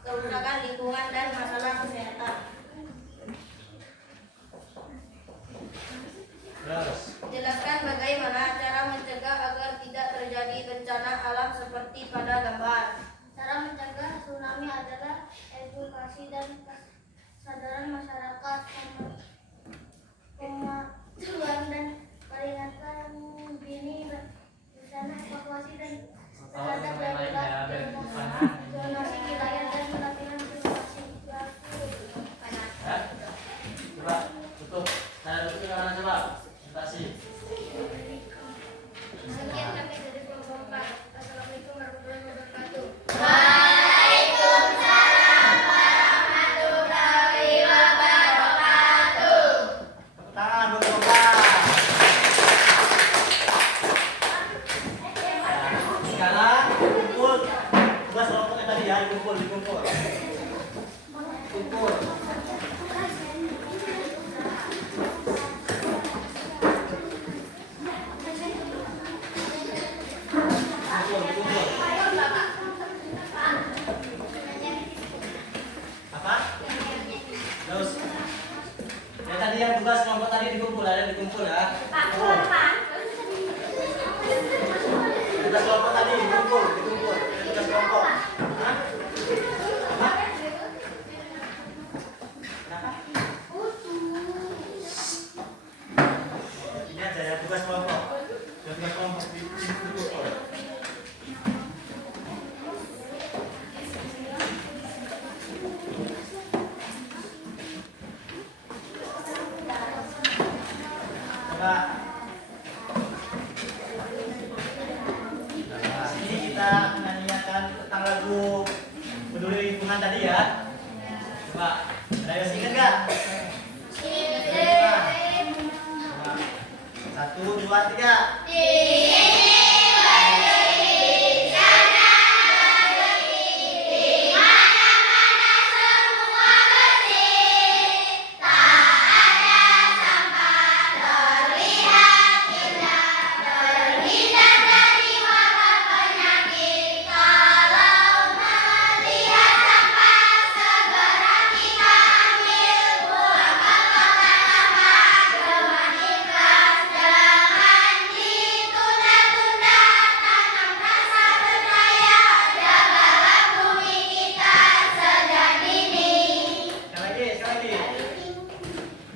kerusakan lingkungan, dan masalah kesehatan. Terus. Jelaskan bagaimana cara mencegah agar tidak terjadi bencana alam seperti pada gambar. Cara mencegah tsunami adalah edukasi dan kesadaran masyarakat, pemantauan dan peringatan dini bencana, evakuasi dan terhadap darurat, zonasi wilayah, dan pelatihan situasi panas. Coba tutup. Saya tutup kanan coba. Presentasi. Sekian kami dari kelompok 4. Assalamualaikum warahmatullahi wabarakatuh. Tepuk tangan buat kelompok. Sekarang kumpul. Tugas kelompoknya tadi ya, dikumpul. Kumpul. Apa? Terus. Ya tadi yang tugas kelompok tadi dikumpul, ada dikumpul ya. Oh. Tugas kelompok tadi dikumpul. Tugas kelompok. Hah? Hah? Kenapa? Ini aja ya tugas kelompok. Ya, tugas kelompok dikumpul. Coba. Nah, ini kita menyanyikan tentang lagu peduli lingkungan tadi ya. Coba, ada yang ingat nggak? Coba. 1, 2, 3. Sekali lagi.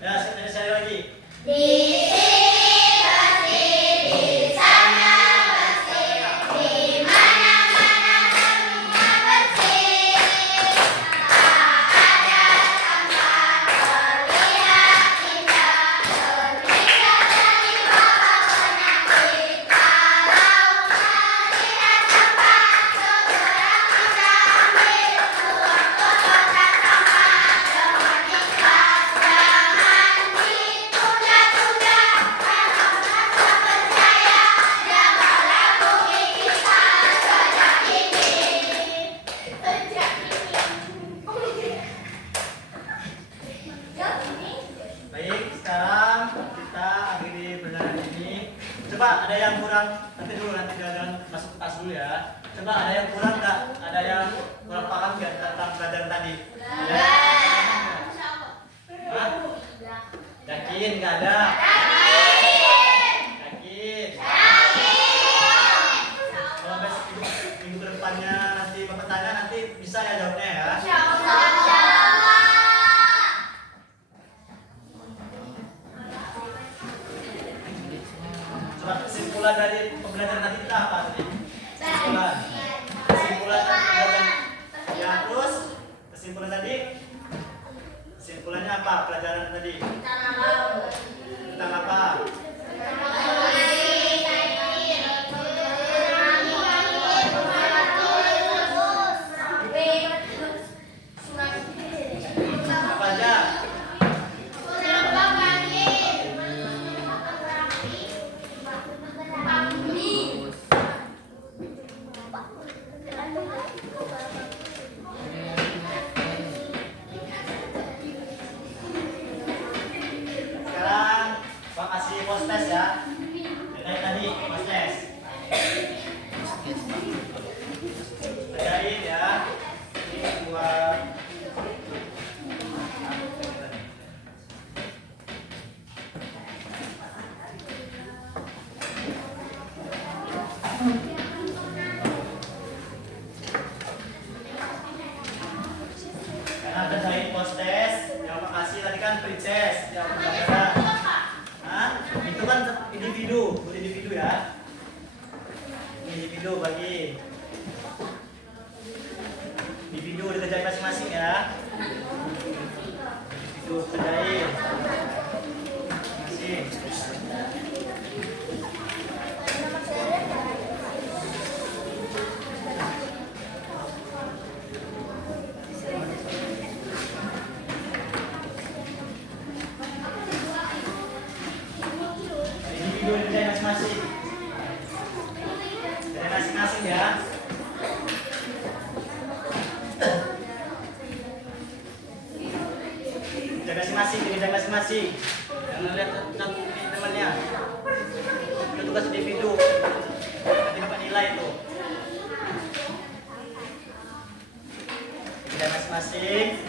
Ya, sekali lagi. Baik, sekarang kita akhiri perjalanan ini. Coba ada yang kurang, nanti jangan masuk ke tas dulu ya. Coba ada yang kurang nggak? Ada yang kurang paham nggak tentang pelajaran tadi? Ada? Hah? Yakin nggak ada? Yakin? Kalau besok minggu ke depannya nanti bapak tanya nanti bisa ya jawabnya ya. Coba kesimpulan dari pembelajaran tadi kita apa tadi? Kesimpulan pembelajaran. Ya terus kesimpulan tadi. Kesimpulannya apa pelajaran tadi? Tentang apa? Apa aja? Sekarang Pak kasih post test ya. Nah, kerjain postes. Yang makasih tadi kan princess. Yang pelajaran. Nah, itu kan individu ya. Individu bagi. Individu dikerjain masing-masing ya. Individu kerjain. Masing. Individu kerjain masing-masing. Kerjain masing-masing ya. Jaga masing-masing. Jangan lihat temannya. Itu tugas individu. Nanti dapat nilai itu. Jaga masing-masing.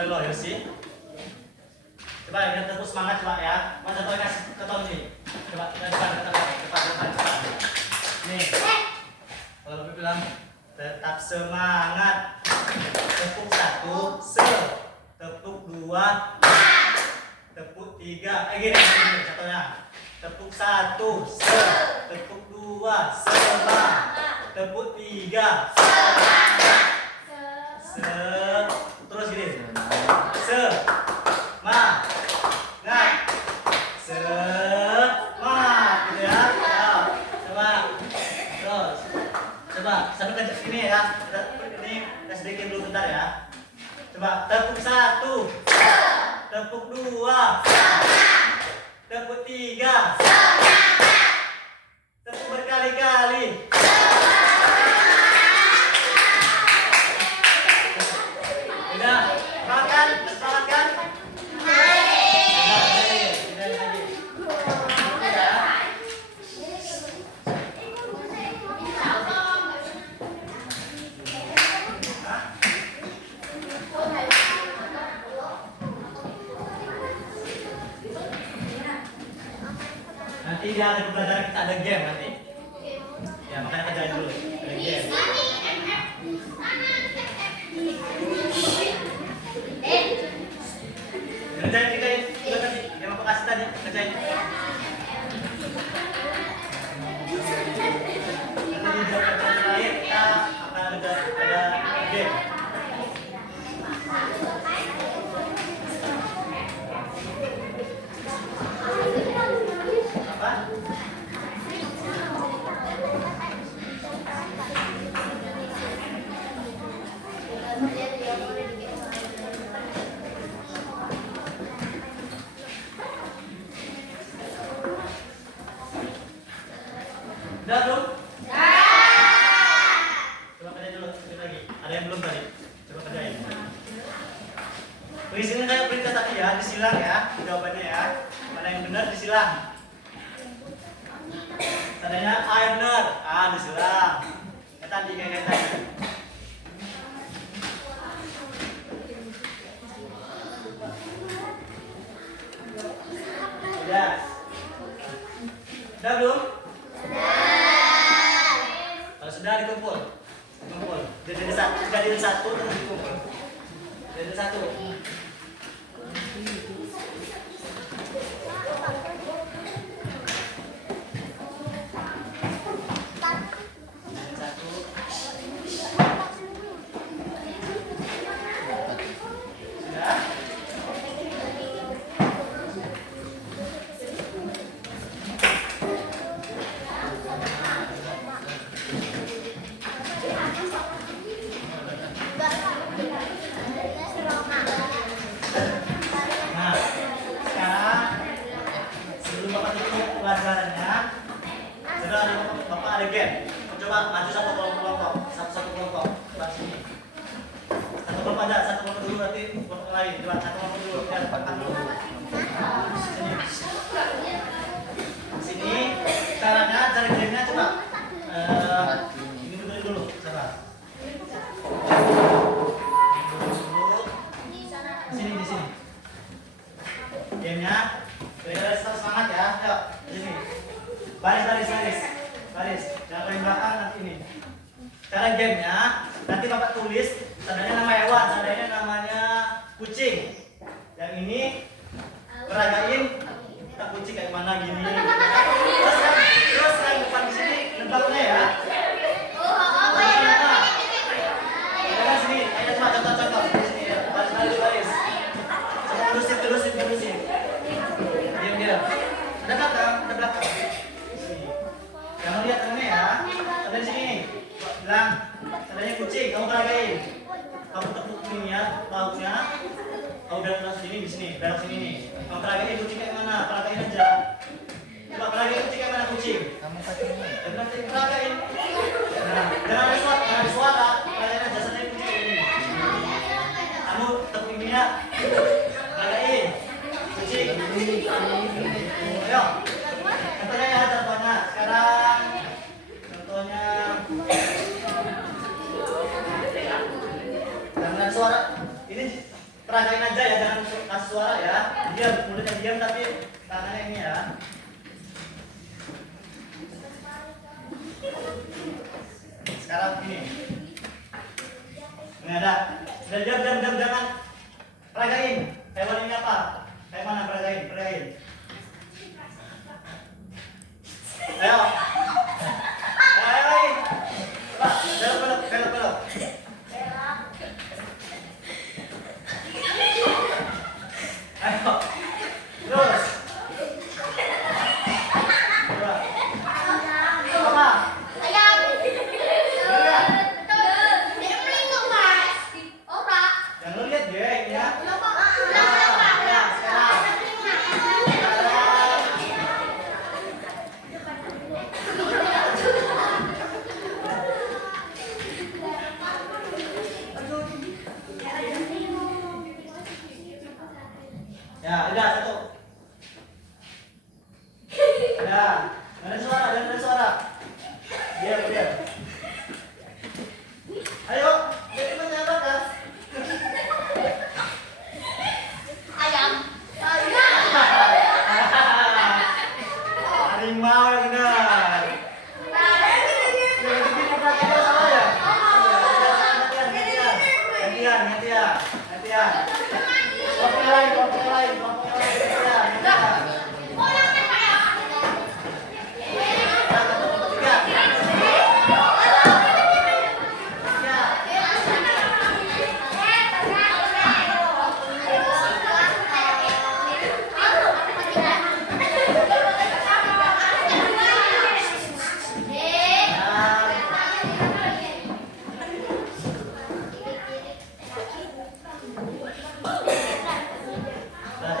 Loyo sih. Coba kita terus semangat coba ya. Mas Toto kasih keton nih. Coba kita depan. Nih. Kalau gue bilang tetap semangat. Tepuk 1, se. Tepuk 2, tepuk 3. Gini contohnya. Tepuk 1, se. Tepuk 2, semangat. Tepuk 3, semangat. Terus gini. Semangat, gitu ya. Coba sambil kerja ini ya. Ini kasih sedikit dulu bentar ya. Coba tepuk 1, tepuk 2, tepuk 3, tepuk berkali-kali. Udah, makan, semangat kan? Nanti dia ada pembelajaran, kita ada game nanti. Ya makanya kerjain dulu. Ada game. Kerjain. Kita tadi yang aku kasih tadi kerjain. Nanti di jawab pertanyaan terakhir kita akan ada game. Apa? Udah belum? Coba kerjain dulu, sedikit lagi. Ada yang belum tadi? Coba kerjain. Tulisin kayak perintah tadi ya, disilang ya, jawabannya ya. Mana yang benar disilang. Tandanya A yang benar, disilang. Ya tadi kayak tadi. Udah belum? Kalau sudah dikumpul. Jadi satu terus dikumpul. Jadi satu. Nah, sekarang sebelum Bapak tutup pelajarannya, sudah Bapak ada game. Coba maju satu kelompok, satu kelompok. Coba sini. Satu kelompok aja, satu kelompok dulu nanti kelompok lain. Coba satu kelompok dulu, biar Bapak dulu. Sini. Baris. Yang paling belakang nanti ini. Cara gamenya, nanti bapak tulis tandanya nama hewan, tandanya namanya kucing. Yang ini peragain kita kucing kayak mana gini. Terus yang depan di sini nebaknya ya. Jangan sini, ayo coba contoh di sini ya. Baris. Coba terusin. Diam. Ada belakang. Sini. Jangan lihat temennya ya. Ada di sini. Bilang, tandanya kucing, kamu peragain. Kamu tepuk ini ya, lauknya. Kamu belok sini di sini, belok sini nih. Kamu peragain kucing kayak mana? Peragain aja. Coba peragain kucing kayak mana kucing? Kamu pakai ini. Dan peragain. Nah, jangan ada suara. Peragain aja sana kucing ini. Kamu tepuk ini ya. Peragain. Kucing. Ayo. Contohnya ya, contohnya. Sekarang contohnya jangan suara. Ini peragain aja ya, jangan kasih suara ya. Diam, mulutnya diam tapi tangannya ini ya. Sekarang ini. Ini ada. Sudah diam, jangan. Peragain. Hewan ini apa? Kayak mana peragain. Ayo. Pak, belok. Ayo. Terus. Coba. Apa? Yang lu lihat geng ya. Ya, sekarang. Ya, udah satu. Ya, ada suara. Diam. Ayo, jadi mana kan? Harimau yang benar. Yang begini perhatian salah ya? Gantian. Kelompok yang lain.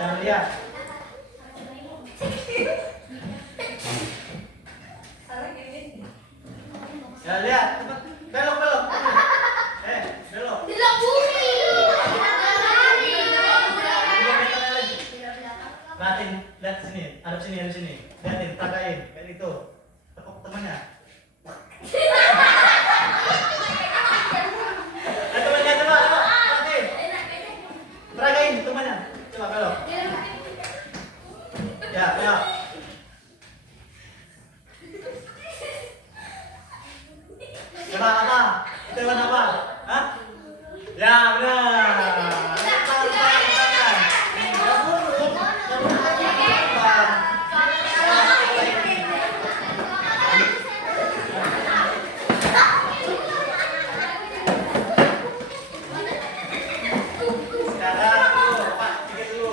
Gantian. Jangan lihat. Ya lihat, belok. Belok. Perhatiin, lihat sini, hadap sini. Lihatin, peragain, kayak itu. Tepuk temannya. Temannya coba, perhatiin. Peragain temannya. Coba belok. Ya. Coba apa? Itu hewan apa? Hah? Ya benar. Sekarang Pak, pikir dulu.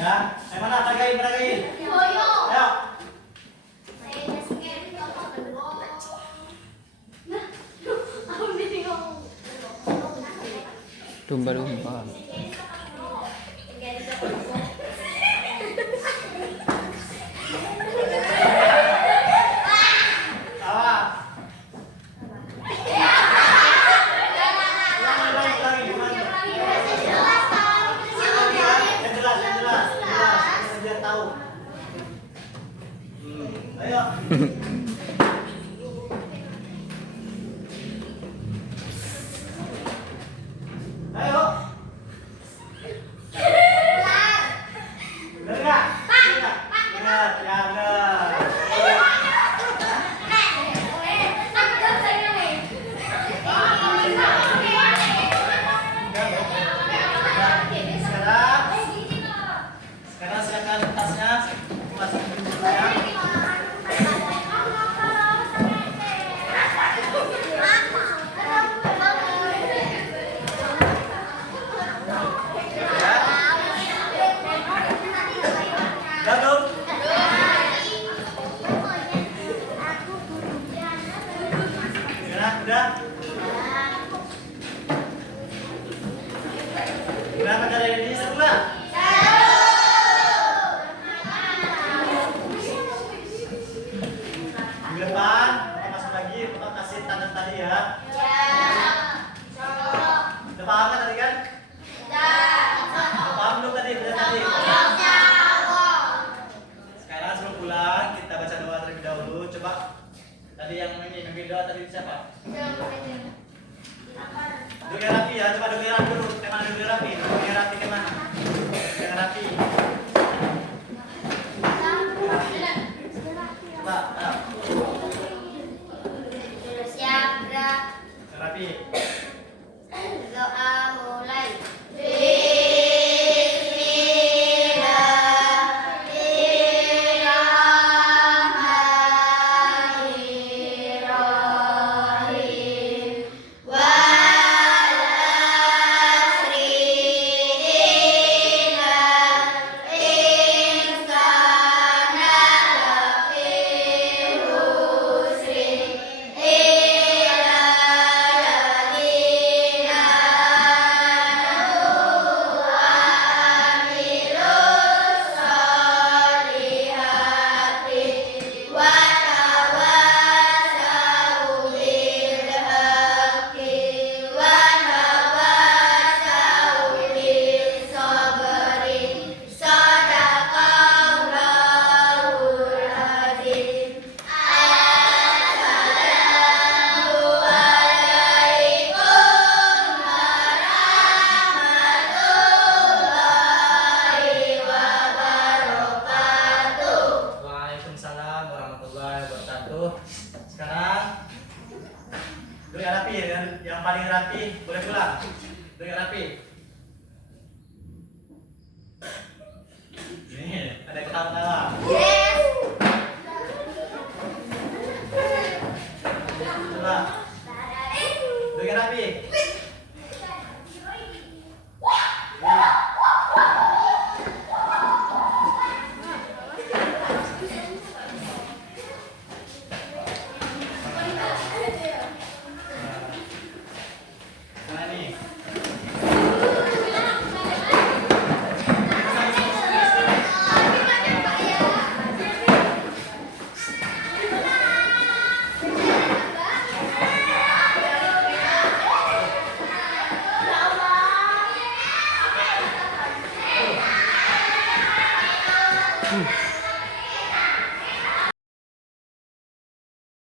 Ya, yang mana? Peragain. Ayo. Lumba-lumba. Awas. Yang jelas, biar tahu. Ayo. Ayo. Bener nggak? Bener, jangan. Sekarang silakan tasnya masukin ke bukunya. Belum? Udah? Berapa dari ini? Seru nggak? Minggu depan kita masuk lagi, kita kasih tanda tadi ya. Udah paham kan tadi kan? Udah paham belum tadi? Udah tadi. Sekarang sebelum pulang kita baca doa terlebih dahulu. Coba tadi yang ini doa tadi siapa? Doa rapi ya, coba doa rapi dulu. Kemana doa rapi? Doa rapi kemana? Doa rapi. Coba, rapi. Doa mulai. Waalaikumsalam warahmatullahi wabarakatuh. Sekarang doa rapi yang paling rapi boleh pulang. Doa rapi. Ini ada ketawa-tawa. Coba. Doa rapi. Nah ini.